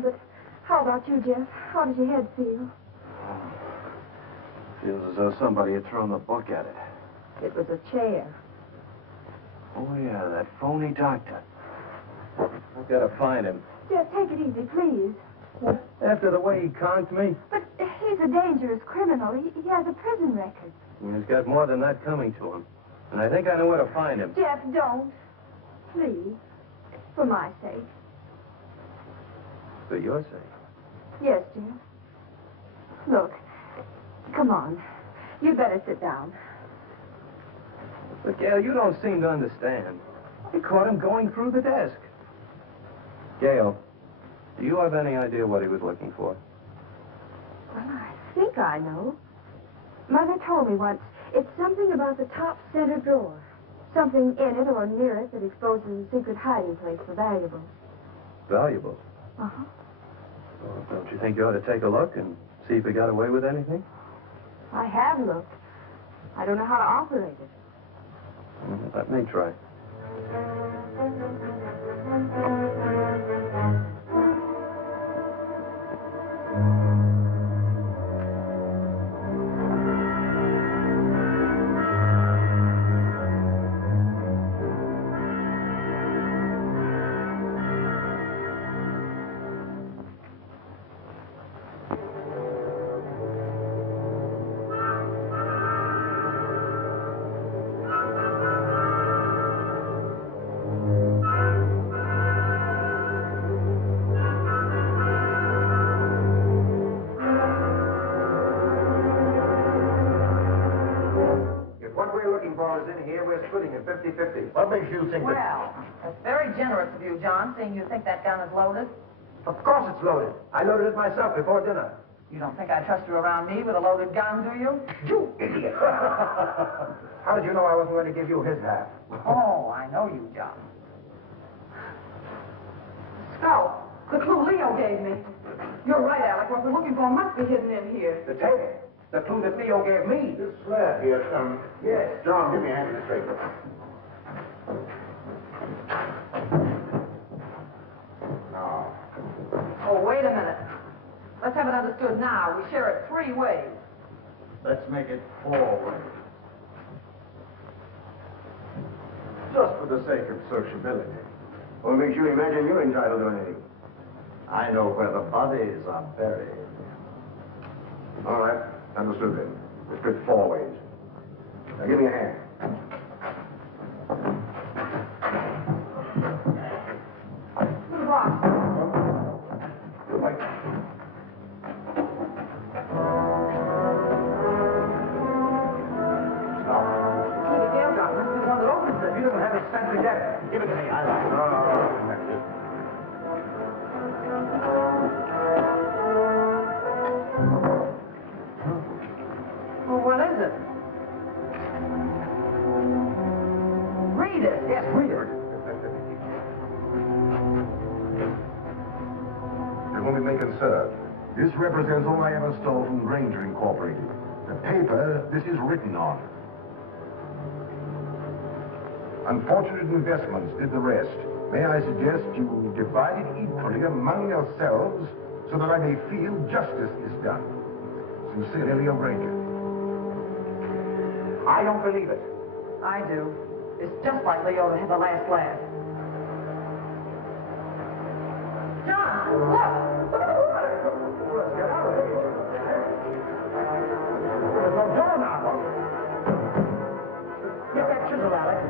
But how about you, Jeff? How does your head feel? Feels as though somebody had thrown the book at it. It was a chair. Oh, yeah, that phony doctor. I've got to find him. Jeff, take it easy, please. After the way he conked me, But he's a dangerous criminal. He has a prison record. he's got more than that coming to him. And I think I know where to find him. Jeff, don't. Please. For my sake. For your sake. Yes, Jeff. Look, come on. You'd better sit down. But, Gail, you don't seem to understand. They caught him going through the desk. Gail, do you have any idea what he was looking for? Well, I think I know. Mother told me once. It's something about the top center drawer. Something in it or near it that exposes a secret hiding place for valuables. Valuables? Uh-huh. Well, don't you think you ought to take a look and see if he got away with anything? I have looked. I don't know how to operate it. Well, let me try. Splitting it 50-50. What makes you think that? Well, that's very generous of you, John, seeing you think that gun is loaded. Of course it's loaded. I loaded it myself before dinner. You don't think I trust you around me with a loaded gun, do you? You idiot! How did you know I wasn't going to give you his half? Oh, I know you, John. Scout, the clue Leo gave me. You're right, Alec. What we're looking for must be hidden in here. The tape. The clue that Leo gave me. This slab here, son. Yes. John, give me a hand with this paper. Now. Oh, wait a minute. Let's have it understood now. We share it 3 ways. Let's make it 4 ways. Just for the sake of sociability. What makes you imagine you're entitled to anything? I know where the bodies are buried. All right. Understood then. We're split 4 ways. Now give me a hand. Good night. You don't have it sent to death. Give it to me. I like it. Well, what is it? Read it. Yes, read it. It won't be making, sir. This represents all I ever stole from Granger Incorporated. The paper this is written on. Unfortunate investments did the rest. May I suggest you divide it equally among yourselves so that I may feel justice is done. Sincerely, Leo Granger. I don't believe it. I do. It's just like Leo to have the last laugh. John, look! Look at the water! Let's get out of here. There's no door now. Get that chisel, Alex.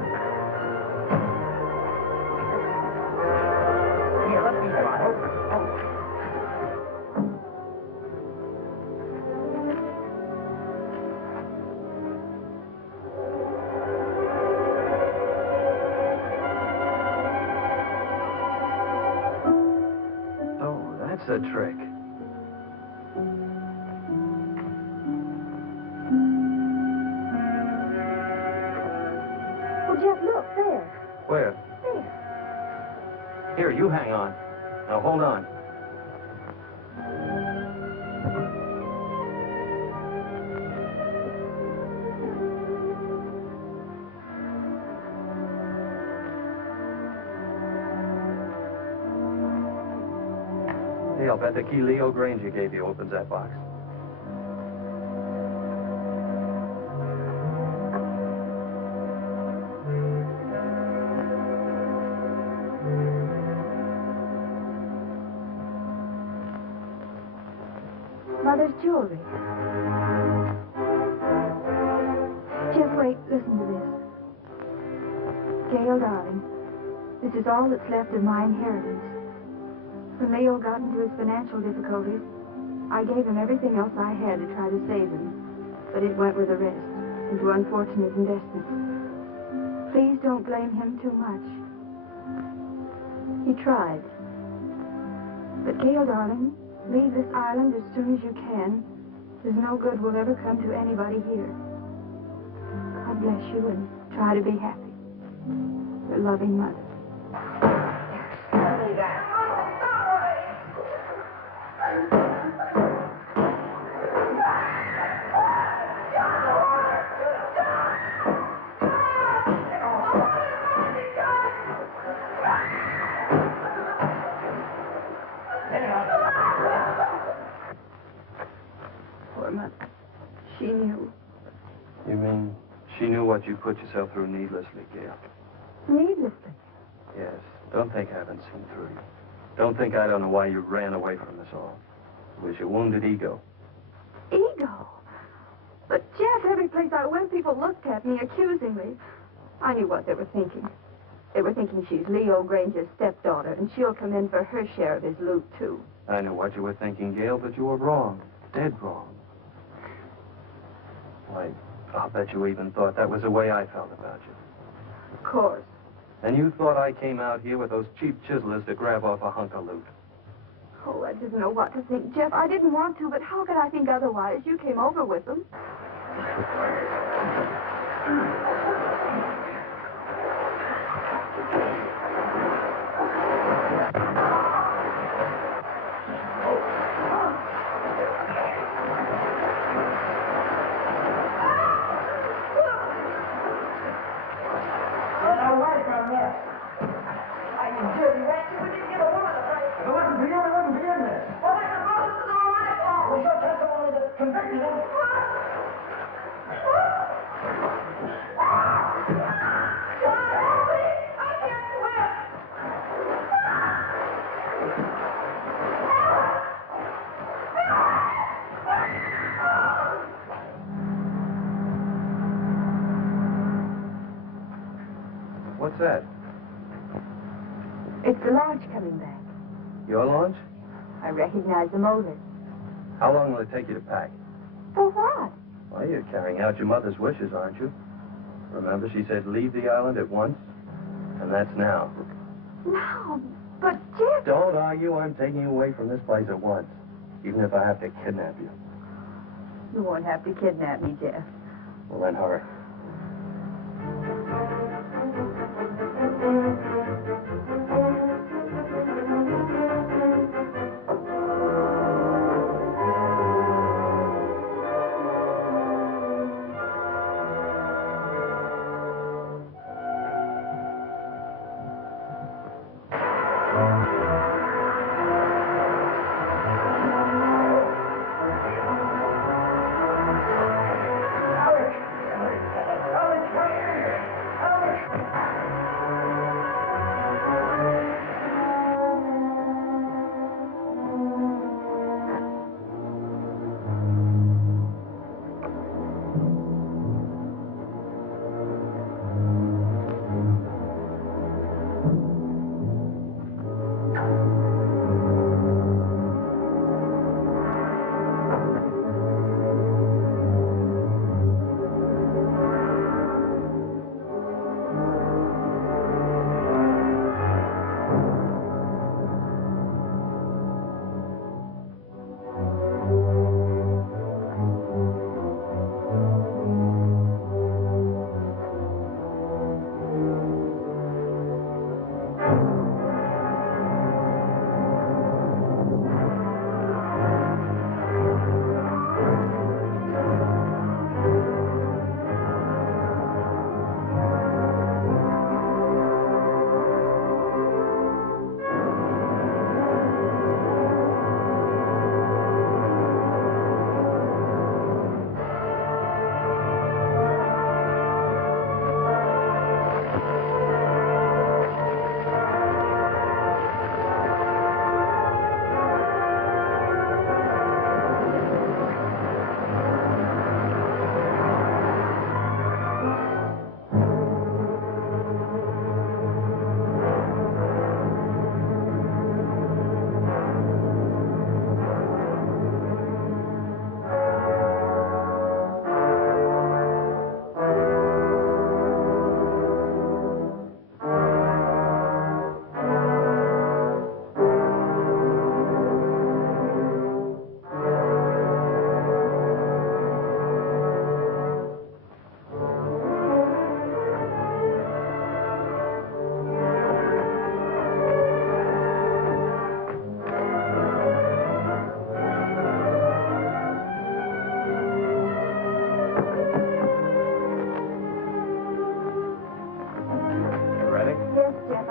Here, let me try. Oh, that's a trick. Well, Jeff, look, there. Where? There. Here, you hang on. Now, hold on. Hey, I'll bet the key Leo Granger gave you opens that box. Mother's jewelry. Jeff, wait, listen to this. Gail, darling, this is all that's left of my inheritance. When Leo got into his financial difficulties, I gave him everything else I had to try to save him, but it went with the rest, into unfortunate investments. Please don't blame him too much. He tried. But Gail, darling, leave this island as soon as you can. There's no good will ever come to anybody here. God bless you and try to be happy. Your loving mother. Poor mother. She knew. You mean she knew what you put yourself through needlessly, Gail? Needlessly. Yes. Don't think I haven't seen through you. Don't think I don't know why you ran away from us all. It was your wounded ego. Ego? But, Jeff, every place I went, people looked at me accusingly. I knew what they were thinking. They were thinking she's Leo Granger's stepdaughter, and she'll come in for her share of his loot, too. I know what you were thinking, Gail, but you were wrong. Dead wrong. Why, I'll bet you even thought that was the way I felt about you. Of course. And you thought I came out here with those cheap chiselers to grab off a hunk of loot. Oh, I didn't know what to think, Jeff. I didn't want to, but how could I think otherwise? You came over with them. What's that? It's the lodge coming back. Your launch? I recognize the motor. How long will it take you to pack? For what? Well, you're carrying out your mother's wishes, aren't you? Remember, she said leave the island at once? And that's now. No, but Jeff... Don't argue. I'm taking you away from this place at once. Even if I have to kidnap you. You won't have to kidnap me, Jeff. Well, then hurry.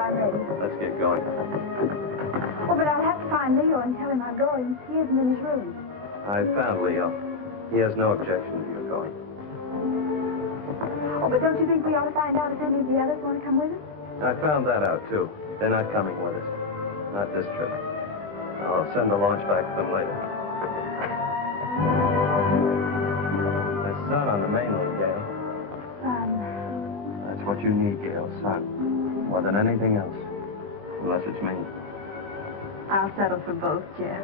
I'm ready. Let's get going. Oh, but I'll have to find Leo and tell him I'm going. He isn't in his room. I found Leo. He has no objection to you going. Oh, but don't you think we ought to find out if any of the others want to come with us? I found that out, too. They're not coming with us. Not this trip. I'll send the launch back to them later. The sun on the mainland, Gail. That's what you need, Gail. Sun. More than anything else. Unless it's me. I'll settle for both, Jeff.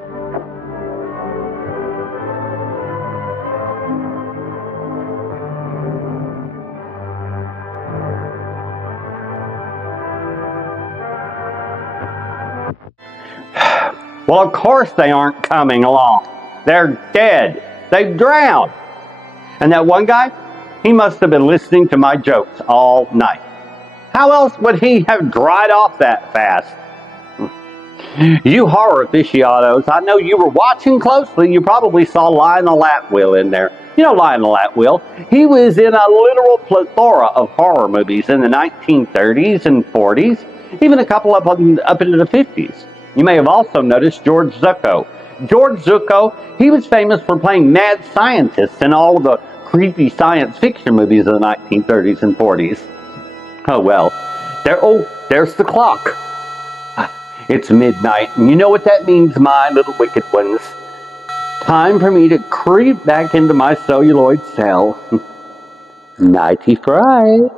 Well, of course they aren't coming along. They're dead. They've drowned. And that one guy, he must have been listening to my jokes all night. How else would he have dried off that fast? You horror aficionados, I know you were watching closely. You probably saw Lionel Atwill in there. You know Lionel Atwill. He was in a literal plethora of horror movies in the 1930s and 40s, even a couple up into the 50s. You may have also noticed George Zucco. George Zucco, he was famous for playing mad scientists in all the creepy science fiction movies of the 1930s and 40s. Oh well, there's the clock. It's midnight, and you know what that means, my little wicked ones. Time for me to creep back into my celluloid cell. Nighty fried.